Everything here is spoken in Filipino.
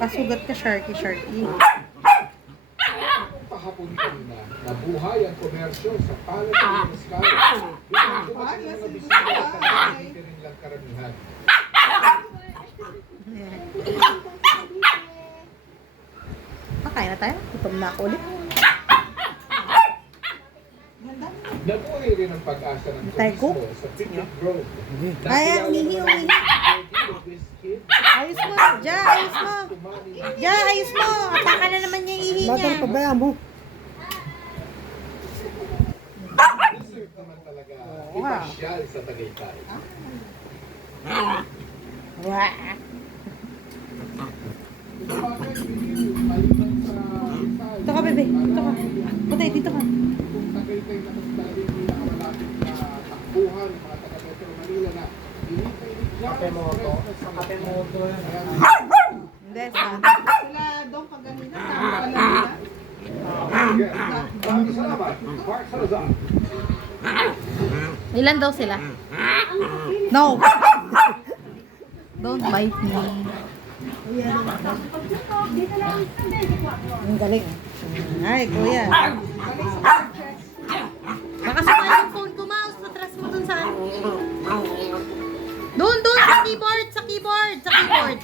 Pasugat ka, Sharky, Sharky. Kahapon kanina, nabuhay ang komersyo sa palad ng Escala. Bilang dumating ang mga bisita at hindi rin lang karamihan. Kakain na tayo. Gutom na ako ulit. Nabuhay rin ang pag-asa ng Tayo turismo sa Picnic Grove. Ay, ang ihi, ang ihi. Ayos mo, Ja, ayos mo. Ja, ayos mo. Ataka na naman niya yung ihi niya. Batang pabayaan mo. Deserve naman talaga Oo nga. ipasyal sa Tagaytay. Wah. Dito ka, bebe. Dito ka. Patay, dito ka. Kung Tagaytay na mas dali pinakamalapit na takbuhan ng mga taga-Metro Manila na Kape mo to. Kape mo to. Hindi, sa Sila doon pag ganina, tama pala nila. Maraming salamat, Mark Salazar. Ilan daw sila? No. Don't bite me. Ang galing. Ay, kuya. Nakasama yung phone ko, mouse. Patras mo dun sa... Doon, sa keyboard, sa keyboard.